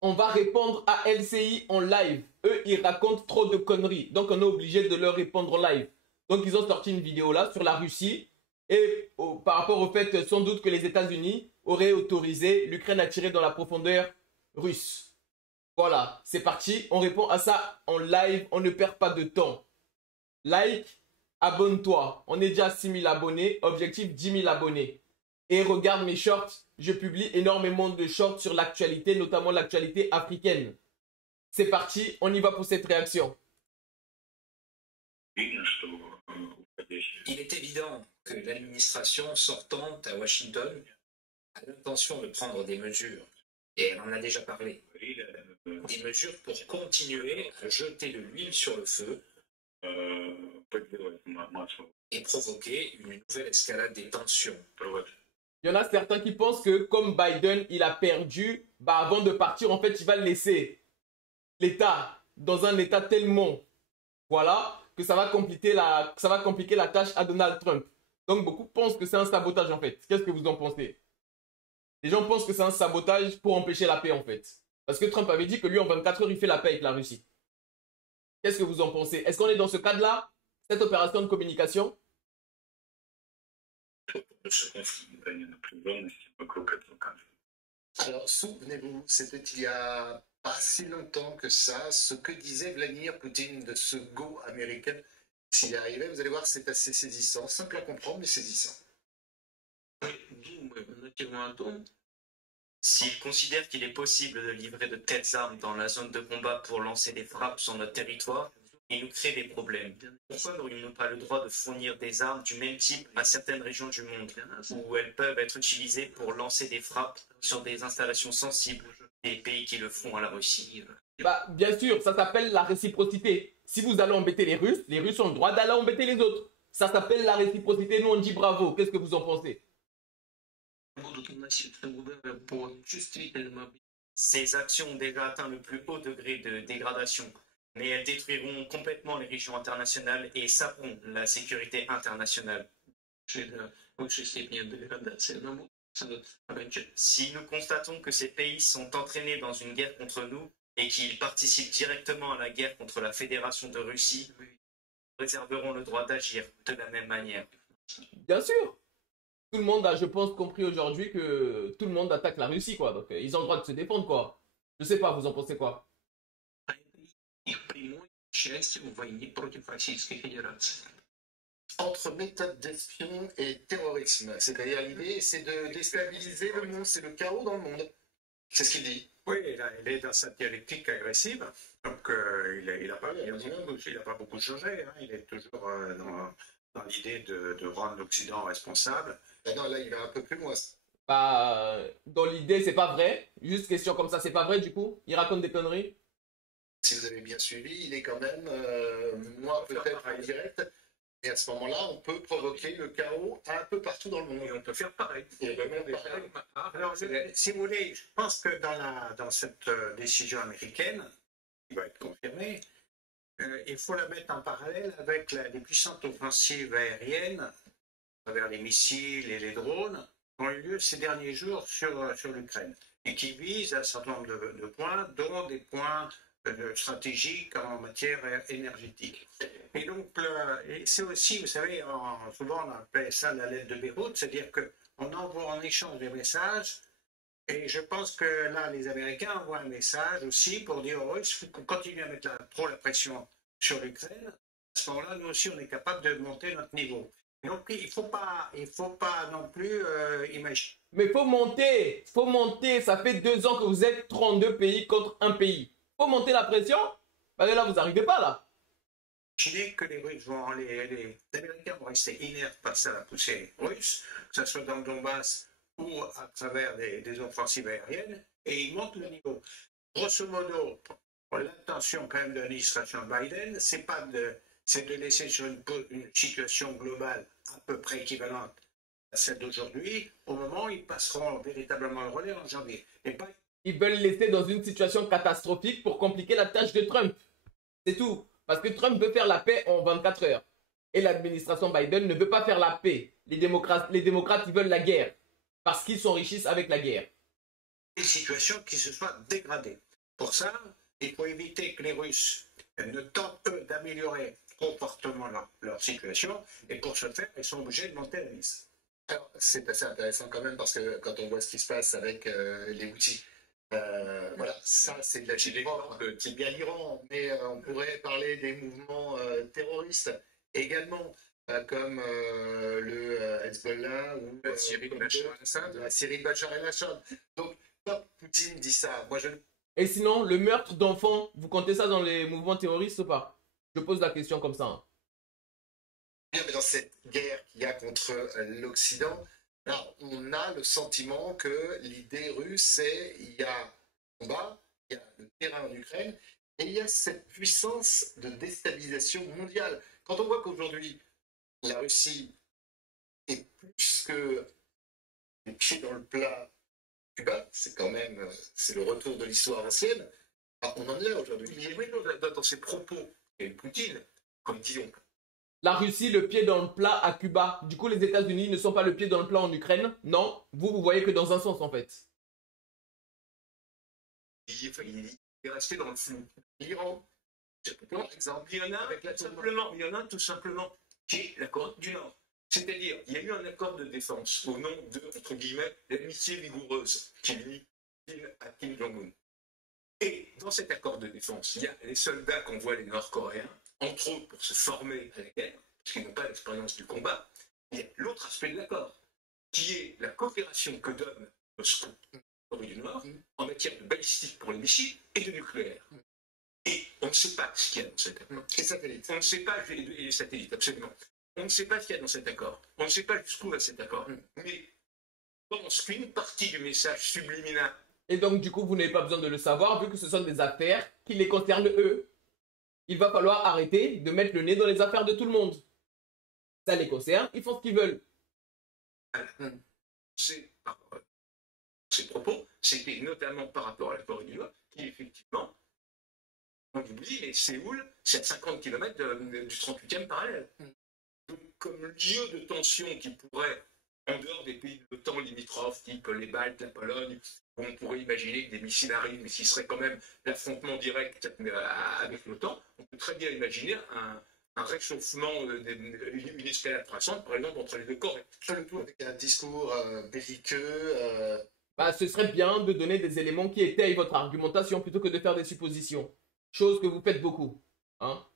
On va répondre à LCI en live. Eux, ils racontent trop de conneries. Donc, on est obligé de leur répondre en live. Donc, ils ont sorti une vidéo là sur la Russie. Et par rapport au fait, sans doute, que les États-Unis auraient autorisé l'Ukraine à tirer dans la profondeur russe. Voilà, c'est parti. On répond à ça en live. On ne perd pas de temps. Like, abonne-toi. On est déjà à 6 000 abonnés. Objectif 10 000 abonnés. Et regarde mes shorts. Je publie énormément de shorts sur l'actualité, notamment l'actualité africaine. C'est parti, on y va pour cette réaction. Il est évident que l'administration sortante à Washington a l'intention de prendre des mesures, et elle en a déjà parlé, des mesures pour continuer à jeter de l'huile sur le feu et provoquer une nouvelle escalade des tensions. Il y en a certains qui pensent que comme Biden, il a perdu, avant de partir, en fait, il va laisser l'État dans un état tellement, voilà, que ça va compliquer la tâche à Donald Trump. Donc beaucoup pensent que c'est un sabotage en fait. Qu'est-ce que vous en pensez? Les gens pensent que c'est un sabotage pour empêcher la paix en fait. Parce que Trump avait dit que lui en 24 heures il fait la paix avec la Russie. Qu'est-ce que vous en pensez? Est-ce qu'on est dans ce cadre-là? Cette opération de communication? Ce conflit. Alors, souvenez-vous, c'était il y a pas si longtemps que ça, ce que disait Vladimir Poutine de ce go américain. S'il y arrivait, vous allez voir, c'est assez saisissant, simple à comprendre, mais saisissant. S'il considère qu'il est possible de livrer de telles armes dans la zone de combat pour lancer des frappes sur notre territoire, il nous crée des problèmes. Pourquoi n'aurions-nous pas le droit de fournir des armes du même type à certaines régions du monde, où elles peuvent être utilisées pour lancer des frappes sur des installations sensibles des pays qui le font à la Russie? Bien sûr, ça s'appelle la réciprocité. Si vous allez embêter les Russes ont le droit d'aller embêter les autres. Ça s'appelle la réciprocité. Nous, on dit bravo. Qu'est-ce que vous en pensez? Ces actions ont déjà atteint le plus haut degré de dégradation, mais elles détruiront complètement les régions internationales et saperont la sécurité internationale. Si nous constatons que ces pays sont entraînés dans une guerre contre nous et qu'ils participent directement à la guerre contre la Fédération de Russie, nous réserverons le droit d'agir de la même manière. Bien sûr. Tout le monde a, je pense, compris aujourd'hui que tout le monde attaque la Russie, quoi. Donc, ils ont le droit de se défendre, quoi. Je sais pas, vous en pensez quoi? Entre méthode d'espion et terrorisme, c'est-à-dire l'idée, c'est de déstabiliser le monde, c'est le chaos dans le monde. C'est ce qu'il dit. Oui, il est dans sa dialectique agressive, donc il n'a pas beaucoup changé, hein. Il est toujours dans l'idée de rendre l'Occident responsable. Ah non, là, il va un peu plus loin. Dans l'idée, c'est pas vrai. Juste question comme ça, c'est pas vrai du coup? Il raconte des conneries? Si vous avez bien suivi, il est quand même, moi peut-être en direct, et à ce moment-là, on peut provoquer le chaos un peu partout dans le monde. Et on peut faire pareil. Alors, si vous voulez, je pense que dans cette décision américaine, qui va être confirmée, il faut la mettre en parallèle avec les puissantes offensives aériennes, à travers les missiles et les drones, qui ont eu lieu ces derniers jours sur l'Ukraine, et qui visent un certain nombre de points, dont des points stratégiques en matière énergétique. Et donc, c'est aussi, vous savez, souvent on appelle ça la lettre de Beyrouth, c'est-à-dire qu'on envoie en échange des messages, et je pense que là, les Américains envoient un message aussi pour dire aux Russes, il faut qu'on continue à mettre trop la pression sur l'Ukraine. À ce moment-là, nous aussi, on est capable de monter notre niveau. Donc, il ne faut pas non plus imaginer. Mais faut monter. Ça fait 2 ans que vous êtes 32 pays contre un pays. Faut monter la pression. Parce que là, vous n'arrivez pas là. Imaginez que les Américains vont rester inertes face à la poussée russe, que ce soit dans le Donbass ou à travers des offensives aériennes, et ils montent le niveau. Grosso modo, l'intention quand même de l'administration Biden, c'est de laisser sur une situation globale à peu près équivalente à celle d'aujourd'hui, au moment où ils passeront véritablement le relais en janvier. Ils veulent laisser dans une situation catastrophique pour compliquer la tâche de Trump. C'est tout. Parce que Trump veut faire la paix en 24 heures. Et l'administration Biden ne veut pas faire la paix. Les démocrates, ils veulent la guerre. Parce qu'ils s'enrichissent avec la guerre. Une situation qui se soit dégradée. Pour ça, il faut éviter que les Russes ne tentent, eux, d'améliorer trop fortement leur situation, et pour ce faire, ils sont obligés de monter la mise. Alors, c'est assez intéressant quand même parce que quand on voit ce qui se passe avec les outils, voilà, ça c'est de la Chine propre, c'est bien l'Iran, mais on pourrait parler des mouvements terroristes également, comme le Hezbollah ou La Syrie de Bachar el-Assad. la Syrie de Bachar el-Assad. Donc, quand Poutine dit ça, moi je Et sinon, le meurtre d'enfants, vous comptez ça dans les mouvements terroristes ou pas? Je pose la question comme ça. Hein. bien, mais dans cette guerre qu'il y a contre l'Occident, là, on a le sentiment que l'idée russe, c'est il y a le combat, il y a le terrain en Ukraine, et il y a cette puissance de déstabilisation mondiale. Quand on voit qu'aujourd'hui, la Russie est plus que les pieds dans le plat Cuba, c'est quand même c'est le retour de l'histoire ancienne, ah, on en est là aujourd'hui. Il y a une chose dans ses propos, et Poutine, comme disons, La Russie, le pied dans le plat à Cuba. Du coup, les États-Unis ne sont pas le pied dans le plat en Ukraine. Non, vous voyez que dans un sens en fait. il est resté dans le flou. L'Iran, par exemple, Il y en a avec la tout simplement qui est la Corée du Nord. C'est-à-dire, il y a eu un accord de défense au nom de, entre guillemets, l'amitié vigoureuse qui lie à Kim Jong-un. Et dans cet accord de défense, il y a les soldats qu'envoient les Nord-Coréens, entre autres pour se former à la guerre, parce qu'ils n'ont pas l'expérience du combat. Il y a l'autre aspect de l'accord, qui est la coopération que donne Moscou, la Corée du Nord, en matière de balistique pour les missiles et de nucléaire. Et on ne sait pas ce qu'il y a dans cet accord. les satellites. On ne sait pas, et les satellites, absolument. On ne sait pas ce qu'il y a dans cet accord. On ne sait pas jusqu'où va cet accord. Mais je pense qu'une partie du message subliminal. Et donc, du coup, vous n'avez pas besoin de le savoir, vu que ce sont des affaires qui les concernent eux. Il va falloir arrêter de mettre le nez dans les affaires de tout le monde. Ça les concerne, ils font ce qu'ils veulent. C'est par rapport à ces propos, c'était notamment par rapport à la Corée du Nord, qui effectivement, on oublie, mais Séoul, c'est à 50 km du 38e parallèle. Donc, comme lieu de tension qui pourrait, en dehors des pays de l'OTAN limitrophes, type les Baltes, la Pologne, où on pourrait imaginer que des missiles arrivent, mais ce serait quand même l'affrontement direct avec l'OTAN, on peut très bien imaginer un réchauffement, une escalade croissante, par exemple, entre les deux Corées. Le tout avec un discours belliqueux. Bah, ce serait bien de donner des éléments qui étayent votre argumentation plutôt que de faire des suppositions. Chose que vous faites beaucoup. Hein?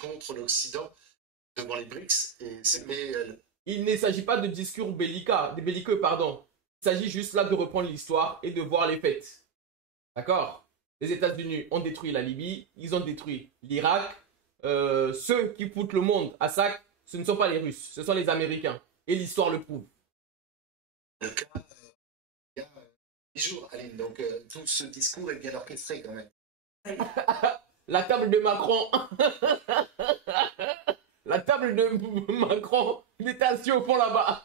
Contre l'Occident devant les BRICS. Et c'était Il ne s'agit pas de discours belliqueux, pardon. Il s'agit juste là de reprendre l'histoire et de voir les faits. D'accord? Les États-Unis ont détruit la Libye, ils ont détruit l'Irak. Ceux qui foutent le monde à sac, ce ne sont pas les Russes, ce sont les Américains. Et l'histoire le prouve. le cas il y a 10 jours, Aline. Donc tout ce discours est bien orchestré quand même. La table de Macron. La table de Macron, il était assis au fond là-bas.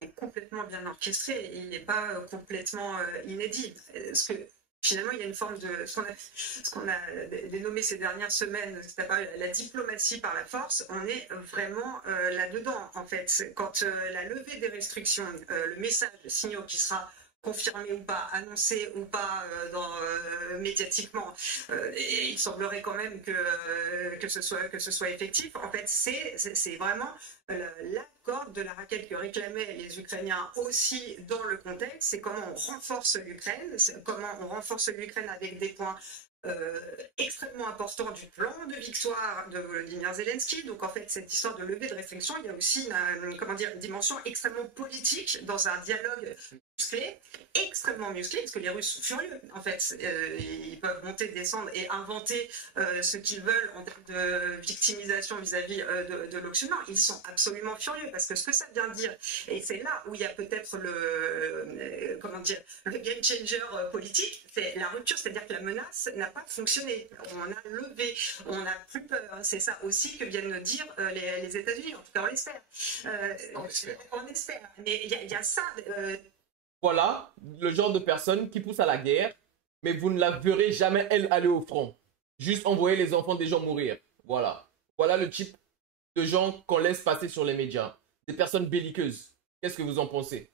Est complètement bien orchestré, il n'est pas complètement inédit. Parce que finalement, il y a une forme de ce qu'on a dénommé ces dernières semaines, c'est la diplomatie par la force. On est vraiment là-dedans, en fait. Quand la levée des restrictions, le message, le signal qui sera confirmé ou pas, annoncé ou pas médiatiquement, et il semblerait quand même que ce soit effectif. En fait, c'est vraiment la corde de la raquette que réclamaient les Ukrainiens aussi dans le contexte. C'est comment on renforce l'Ukraine, avec des points extrêmement important du plan de victoire de Volodymyr Zelensky. Donc en fait, cette histoire de levée de restriction, il y a aussi une dimension extrêmement politique dans un dialogue musclé, extrêmement musclé, parce que les Russes sont furieux. En fait, ils peuvent monter, descendre et inventer ce qu'ils veulent en termes de victimisation vis-à-vis de l'Occident. Ils sont absolument furieux, parce que ce que ça vient dire, et c'est là où il y a peut-être le game changer politique, c'est la rupture, c'est-à-dire que la menace n'a pas fonctionné. On a levé, on n'a plus peur. C'est ça aussi que viennent dire les États-Unis. En tout cas, on l'espère. On espère. Mais il y a ça. Voilà le genre de personne qui pousse à la guerre, mais vous ne la verrez jamais, elle, aller au front. Juste envoyer les enfants des gens mourir. Voilà. Voilà le type de gens qu'on laisse passer sur les médias. Des personnes belliqueuses. Qu'est-ce que vous en pensez?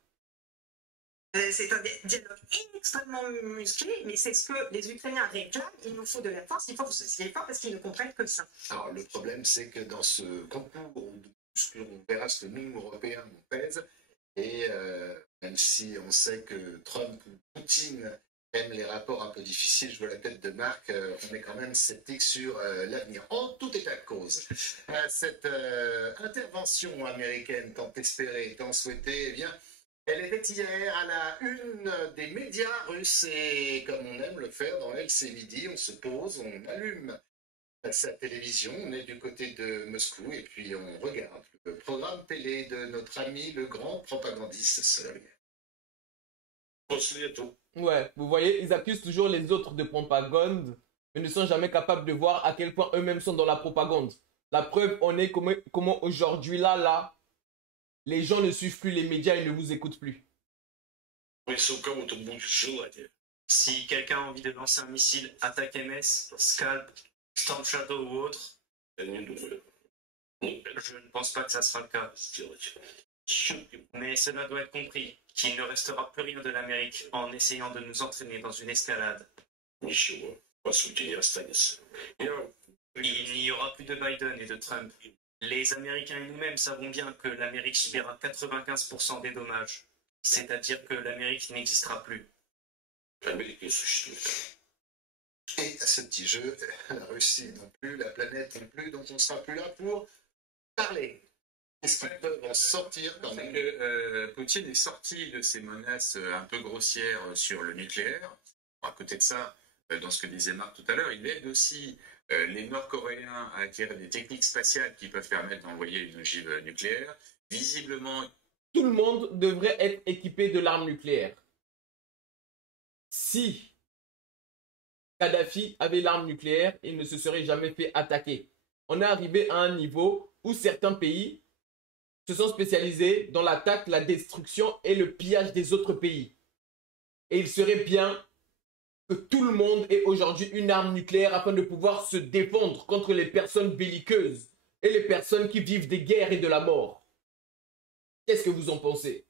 C'est un dialogue extrêmement extrêmement musclé, mais c'est ce que les Ukrainiens réclament. Il nous faut de la force, il faut que vous soyez fort parce qu'ils ne comprennent que ça. Alors, le problème, c'est que dans ce concours de muscles, on verra ce que nous, Européens, on pèse. Et même si on sait que Trump ou Poutine aiment les rapports un peu difficiles, je vois la tête de Marc, on est quand même sceptique sur l'avenir. En tout état de cause, cette intervention américaine tant espérée, tant souhaitée, eh bien, elle était hier à la une des médias russes et comme on aime le faire dans LC Midi, on se pose, on allume sa télévision, on est du côté de Moscou et puis on regarde le programme télé de notre ami le grand propagandiste Solowiev. Ouais, vous voyez, ils accusent toujours les autres de propagande, mais ne sont jamais capables de voir à quel point eux-mêmes sont dans la propagande. La preuve, on est comment aujourd'hui, là, les gens ne suivent plus les médias et ne vous écoutent plus. Si quelqu'un a envie de lancer un missile attaque MS, Scalp, Storm Shadow ou autre, je ne pense pas que ça sera le cas. Mais cela doit être compris qu'il ne restera plus rien de l'Amérique en essayant de nous entraîner dans une escalade. Il n'y aura plus de Biden et de Trump. Les Américains et nous-mêmes savons bien que l'Amérique subira 95% des dommages. C'est-à-dire que l'Amérique n'existera plus. Et à ce petit jeu, la Russie non plus, la planète non plus, donc on ne sera plus là pour parler. Est-ce qu'ils peuvent en sortir quand même? Poutine est sorti de ses menaces un peu grossières sur le nucléaire. À côté de ça, dans ce que disait Marc tout à l'heure, il aide aussi les Nord-Coréens à acquérir des techniques spatiales qui peuvent permettre d'envoyer une ogive nucléaire. Visiblement, Tout le monde devrait être équipé de l'arme nucléaire. Si Kadhafi avait l'arme nucléaire, il ne se serait jamais fait attaquer. On est arrivé à un niveau où certains pays se sont spécialisés dans l'attaque, la destruction et le pillage des autres pays. Et il serait bien que tout le monde ait aujourd'hui une arme nucléaire afin de pouvoir se défendre contre les personnes belliqueuses et les personnes qui vivent des guerres et de la mort. Qu'est-ce que vous en pensez?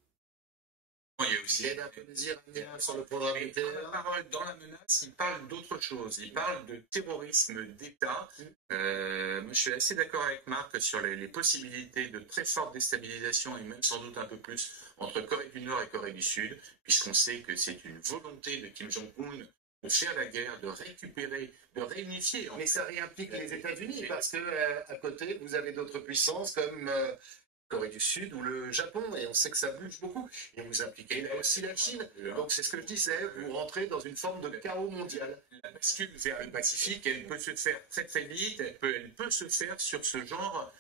il y a aussi L'aide un peu des Iraniens sur le programme Mais militaire. dans la menace, il parle d'autre chose. Il parle de terrorisme d'État. Moi, je suis assez d'accord avec Marc sur les possibilités de très forte déstabilisation et même sans doute un peu plus entre Corée du Nord et Corée du Sud, puisqu'on sait que c'est une volonté de Kim Jong-un de faire la guerre, de récupérer, de réunifier. Mais ça réimplique les États-Unis parce que à côté, vous avez d'autres puissances comme Corée du Sud ou le Japon, et on sait que ça bouge beaucoup. Et vous impliquez là aussi la Chine. Donc c'est ce que je disais, vous rentrez dans une forme de chaos mondial. La bascule vers le Pacifique, elle peut se faire très très vite, elle peut se faire sur ce genre.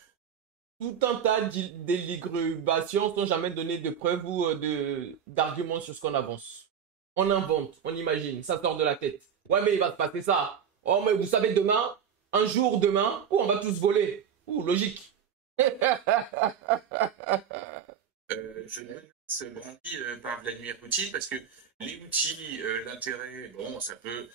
Tout un tas d'élucubrations sans jamais donner de preuves ou d'arguments sur ce qu'on avance. On invente, on imagine, ça sort de la tête. Ouais, mais il va se passer ça. Oh, mais vous savez, demain, un jour demain, on va tous voler. Logique. Je menace brandie par Vladimir Poutine parce que les outils, l'intérêt, bon, ça peut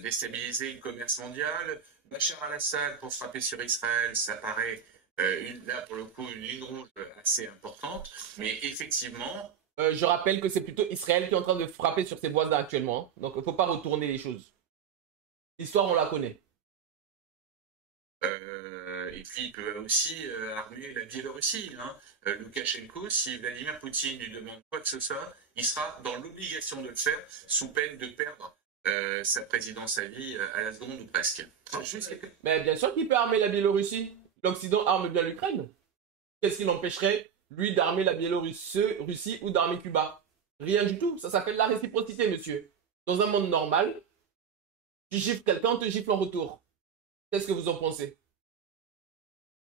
déstabiliser le commerce mondial. Bachar al-Assad pour frapper sur Israël, ça paraît là pour le coup une ligne rouge assez importante, mais effectivement. Je rappelle que c'est plutôt Israël qui est en train de frapper sur ses voisins actuellement, hein. Donc il ne faut pas retourner les choses. L'histoire, on la connaît. Et puis il peut aussi armer la Biélorussie. Hein. Loukachenko, si Vladimir Poutine lui demande quoi que ce soit, il sera dans l'obligation de le faire sous peine de perdre sa présidence à vie à la seconde ou presque. Mais bien sûr qu'il peut armer la Biélorussie. L'Occident arme bien l'Ukraine. Qu'est-ce qui l'empêcherait, lui, d'armer la Biélorussie ou d'armer Cuba? Rien du tout. Ça s'appelle la réciprocité, monsieur. Dans un monde normal, tu gifles quelqu'un, on te gifle en retour. Qu'est-ce que vous en pensez?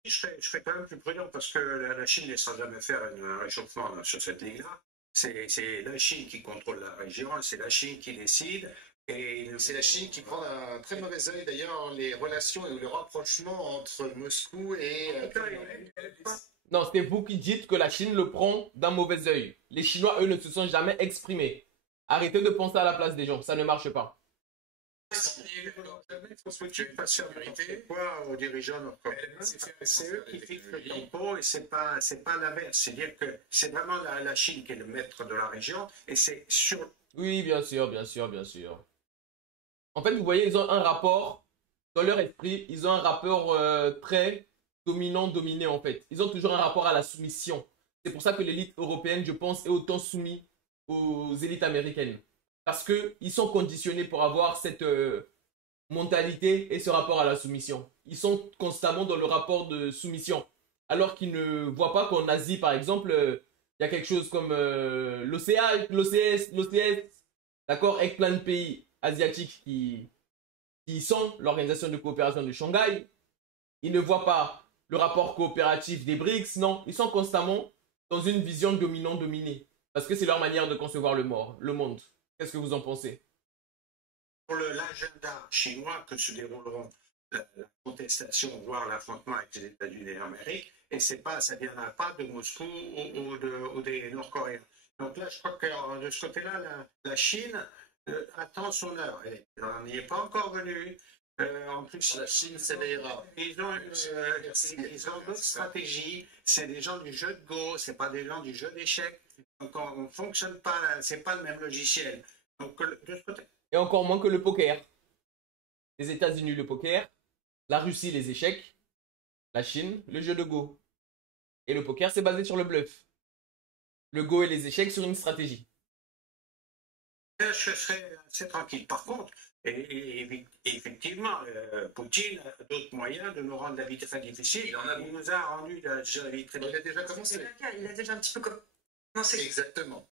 Je serais quand même plus prudent parce que la Chine ne laissera jamais faire un réchauffement sur cette ligne-là. C'est la Chine qui contrôle la région, c'est la Chine qui décide. Et c'est la Chine qui prend un très mauvais œil d'ailleurs les relations et le rapprochement entre Moscou et... Non, c'est vous qui dites que la Chine le prend d'un mauvais œil. Les Chinois, eux, ne se sont jamais exprimés. Arrêtez de penser à la place des gens, ça ne marche pas. Il faut passer en vérité aux dirigeants nord-coréens. C'est eux qui fixent le tempo et c'est pas l'inverse. C'est-à-dire que c'est vraiment la Chine qui est le maître de la région et c'est sur Oui, bien sûr, bien sûr, bien sûr. En fait, vous voyez, ils ont un rapport, dans leur esprit, ils ont un rapport très dominant-dominé, en fait. Ils ont toujours un rapport à la soumission. C'est pour ça que l'élite européenne, je pense, est autant soumise aux élites américaines. Parce qu'ils sont conditionnés pour avoir cette mentalité et ce rapport à la soumission. Ils sont constamment dans le rapport de soumission. Alors qu'ils ne voient pas qu'en Asie, par exemple, il y a quelque chose comme l'OCS, d'accord, avec plein de pays asiatiques qui sont l'Organisation de coopération de Shanghai. Ils ne voient pas le rapport coopératif des BRICS, non. Ils sont constamment dans une vision dominant-dominée. Parce que c'est leur manière de concevoir le monde. Qu'est-ce que vous en pensez? Pour l'agenda chinois que se dérouleront la contestation, voire l'affrontement avec les États-Unis d'Amérique, et ça ne viendra pas de Moscou ou des Nord-Coréens. Donc là, je crois que de ce côté-là, la Chine attend son heure. Elle n'y est pas encore venue. En plus, La Chine s'éveillera. Ils ont d'autres stratégies. C'est des gens du jeu de Go, c'est pas des gens du jeu d'échecs. Donc on ne fonctionne pas, c'est pas le même logiciel. Donc de ce côté. Et encore moins que le poker. Les États-Unis, le poker. La Russie, les échecs. La Chine, le jeu de Go. Et le poker, c'est basé sur le bluff. Le Go et les échecs sur une stratégie. Je serais assez tranquille. Par contre, effectivement, Poutine a d'autres moyens de nous rendre la vie très difficile. Il nous a rendu déjà la vie très difficile. Il a déjà commencé. Il a déjà un petit peu commencé. Exactement.